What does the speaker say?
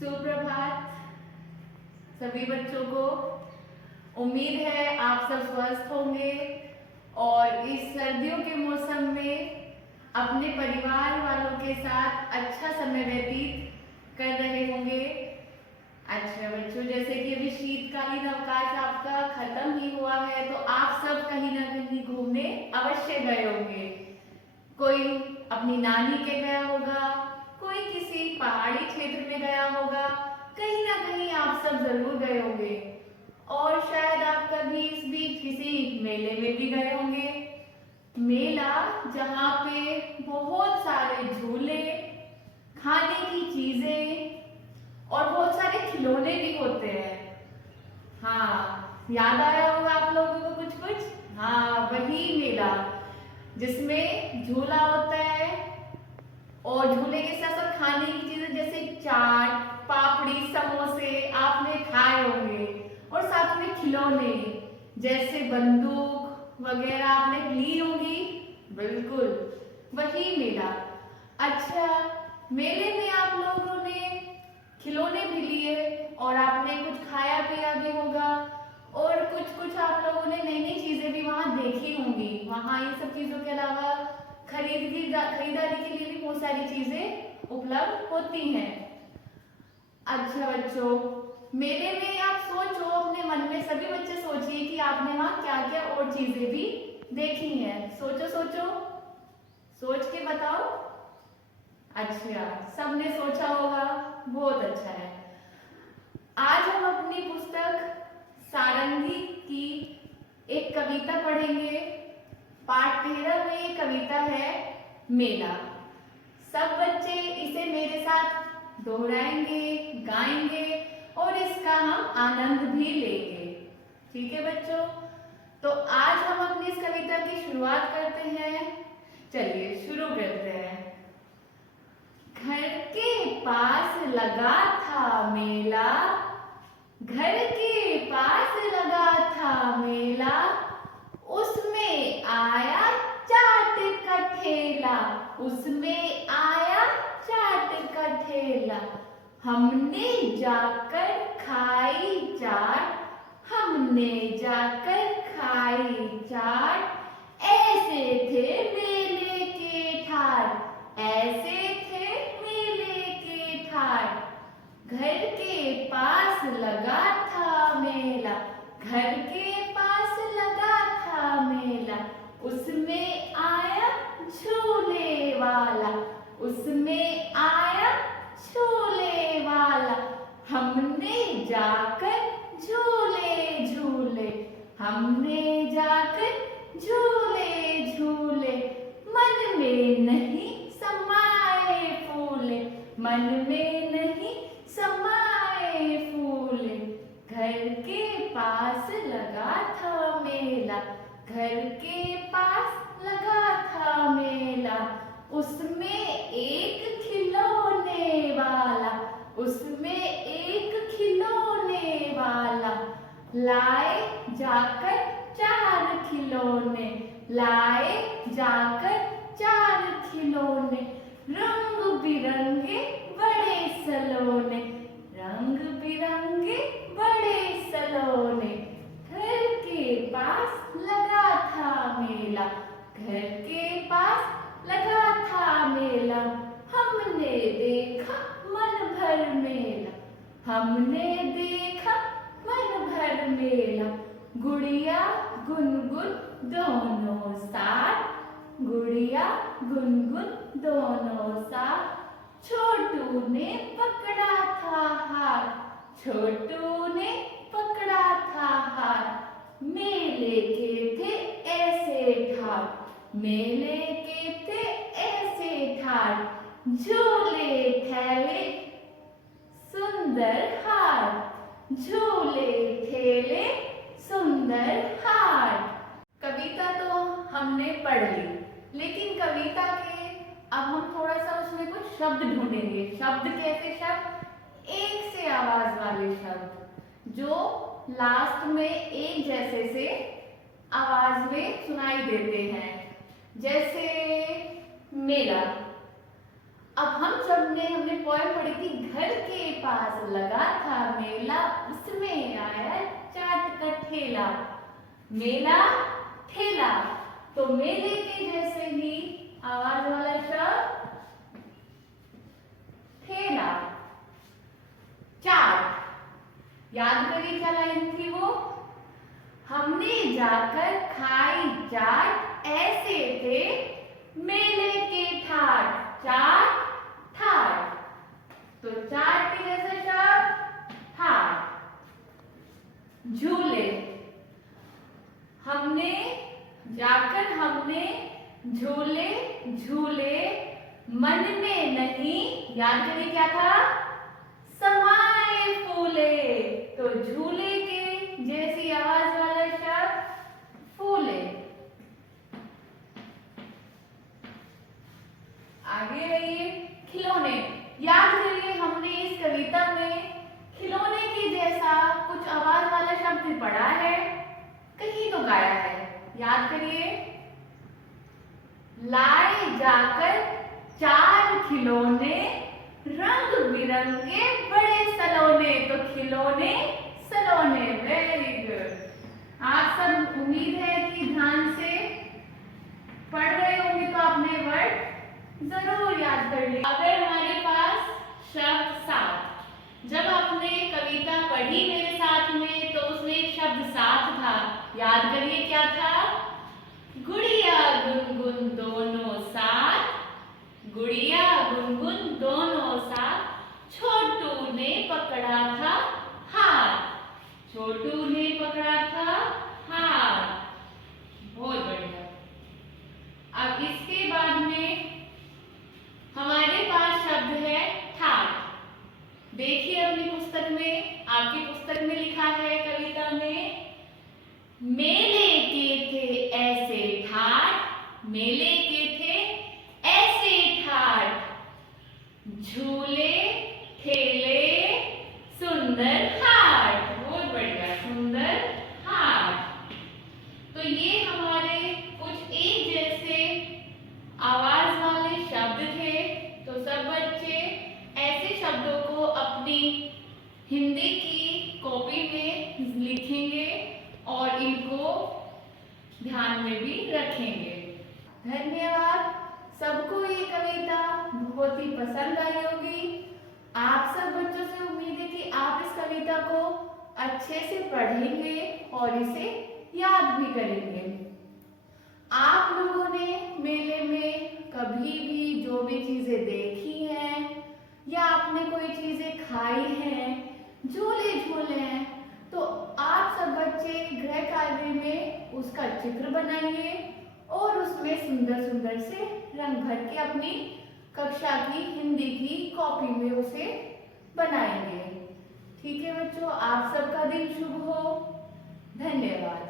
सुप्रभात सभी बच्चों को। उम्मीद है आप सब स्वस्थ होंगे और इस सर्दियों के मौसम में अपने परिवार वालों के साथ अच्छा समय व्यतीत कर रहे होंगे। अच्छा बच्चों, जैसे कि अभी शीतकालीन अवकाश आपका खत्म ही हुआ है तो आप सब कहीं ना कहीं घूमने अवश्य गए होंगे। कोई अपनी नानी के गया होगा, कोई किसी पहाड़ी क्षेत्र में गया होगा, कहीं ना कहीं आप सब जरूर गए होंगे और शायद आप कभी इस बीच किसी मेले में भी गए होंगे। मेला जहाँ पे बहुत सारे झूले, खाने की चीजें और बहुत सारे खिलौने भी होते हैं। हाँ, याद आया होगा आप लोगों को कुछ कुछ। हाँ, वही मेला जिसमें झूला होता है और झूले के साथ साथ खाने की चीजें जैसे चाट, पापड़ी, समोसे आपने खाए होंगे और साथ में खिलौने जैसे बंदूक वगैरह आपने ली होंगी। बिल्कुल वही मेला। अच्छा, मेले में आप लोगों ने खिलौने भी लिए और आपने कुछ खाया पिया भी होगा और कुछ आप लोगों ने नई नई चीजें भी वहां देखी होंगी। वहां इन सब चीजों के अलावा खरीदारी के लिए भी बहुत सारी चीजें उपलब्ध होती हैं। अच्छा बच्चों, मेले में आप सोचो, अपने मन में सभी बच्चे सोचिए कि आपने वहां क्या क्या और चीजें भी देखी हैं। सोचो सोचो, सोच के बताओ। अच्छा, सबने सोचा होगा, बहुत अच्छा है। आज हम अपनी पुस्तक सारंगी की एक कविता पढ़ेंगे। पाठ 13 में ये कविता है मेला। सब बच्चे इसे मेरे साथ दोहराएंगे, गाएंगे और इसका हम आनंद भी लेंगे। ठीक है बच्चों, तो आज हम अपनी इस कविता की शुरुआत करते हैं। चलिए शुरू करते हैं। घर के पास लगा था मेला, घर के पास लगा था मेला, उसमें आया चाट का ठेला, उसमें आया चाट का ठेला। हमने जाकर खाई चाट, हमने जाकर खाई चाट, ऐसे थे मेले के ठाट, ऐसे थे मेले के ठाट। घर के पास लगा था मेला, घर के पास लगा था मेला, उसमें आया झूले वाला, उसमें आया झूले वाला। हमने जाकर झूले झूले, हमने जाकर झूले झूले, मन में नहीं समाए फूले, मन में नहीं समाए फूले। घर के पास लगा था मेला, घर के पास लगा था मेला, उसमें एक खिलौने वाला, उसमें एक खिलौने वाला। लाए जाकर 4 खिलौने, लाए जाकर 4 खिलौने, रंग बिरंगे बड़े सलोने, रंग बिरंगे बड़े सलोने। घर के पास लगा था मेला, घर के पास लगा था मेला, हमने देखा मन भर मेला, हमने देखा मन भर मेला। गुड़िया गुनगुन दोनों साथ, गुड़िया गुनगुन दोनों साथ, छोटू ने पकड़ा था हाथ, छोटू ने पकड़ा था हाथ। मेले के थे ऐसे ठाट, मेले के थे ऐसे ठाट, झूले ठेले सुंदर हाट, झूले ठेले सुंदर हाट। कविता तो हमने पढ़ ली, लेकिन कविता के अब हम थोड़ा सा उसमें कुछ शब्द ढूंढेंगे। शब्द कैसे शब्द? एक से आवाज वाले शब्द जो लास्ट में एक जैसे से आवाज में सुनाई देते हैं, जैसे मेला। अब हमने पोएम पढ़ी थी घर के पास पास लगा था मेला, उसमें आया चाट का ठेला। मेला, ठेला, तो मेले के जैसे ही आवाज वाला शब्द ठेला। चाट, याद करिए क्या लाइन थी वो? हमने जाकर खाई चाट, ऐसे थे मेले के ठाट। चाट, ठाट, तो चाट के जैसे शब्द ठाट। झूले, हमने झूले झूले, मन में नहीं, याद करिए क्या था? समाए फूले, तो झूले के जैसी आवाज वाला शब्द फूले। आगे रहिए, खिलौने, याद करिए हमने इस कविता में खिलौने के जैसा कुछ आवाज वाला शब्द भी पढ़ा है, कहीं तो गाया है। याद करिए, लाए जाकर 4 खिलौने, रंग बिरंगे बड़े सलोने, तो खिलौने सलोने। Very good. आप सब उम्मीद है कि ध्यान से पढ़ रहे होंगे, तो आपने वर्ड जरूर याद कर लिया। अगर हमारे पास शब्द साथ, जब आपने कविता पढ़ी मेरे साथ में तो उसमें एक शब्द साथ था, याद करिए क्या था? गुड़िया गुनगुन दोनों साथ, गुड़िया गुनगुन दोनों साथ, छोटू ने पकड़ा था हाथ, छोटू ने पकड़ा था हाथ। बहुत बढ़िया। अब इसके बाद में हमारे पास शब्द है ठाट। देखिए अपनी पुस्तक में, आपकी पुस्तक में लिखा है कविता में, मेले के थे ऐसे ठाट, मेले के थे ऐसे ठाट, झूले ठेले सुंदर हाट। बहुत बढ़िया, सुंदर हाट। तो ये हमारे कुछ एक जैसे आवाज वाले शब्द थे। तो सब बच्चे ऐसे शब्दों को अपनी हिंदी की कॉपी में लिखेंगे और इनको ध्यान में भी रखेंगे। धन्यवाद। सबको ये कविता बहुत ही पसंद आई होगी। आप सब बच्चों से उम्मीद है कि आप इस कविता को अच्छे से पढ़ेंगे और इसे याद भी करेंगे। आप लोगों ने मेले में कभी भी जो भी चीजें देखी हैं या आपने कोई चीजें खाई हैं, झूले झूले हैं, तो आप सब बच्चे गृह कार्य में उसका चित्र बनाइए और उसमें सुंदर सुंदर से रंग भर के अपनी कक्षा की हिंदी की कॉपी में उसे बनाएंगे। ठीक है बच्चों, आप सबका दिन शुभ हो। धन्यवाद।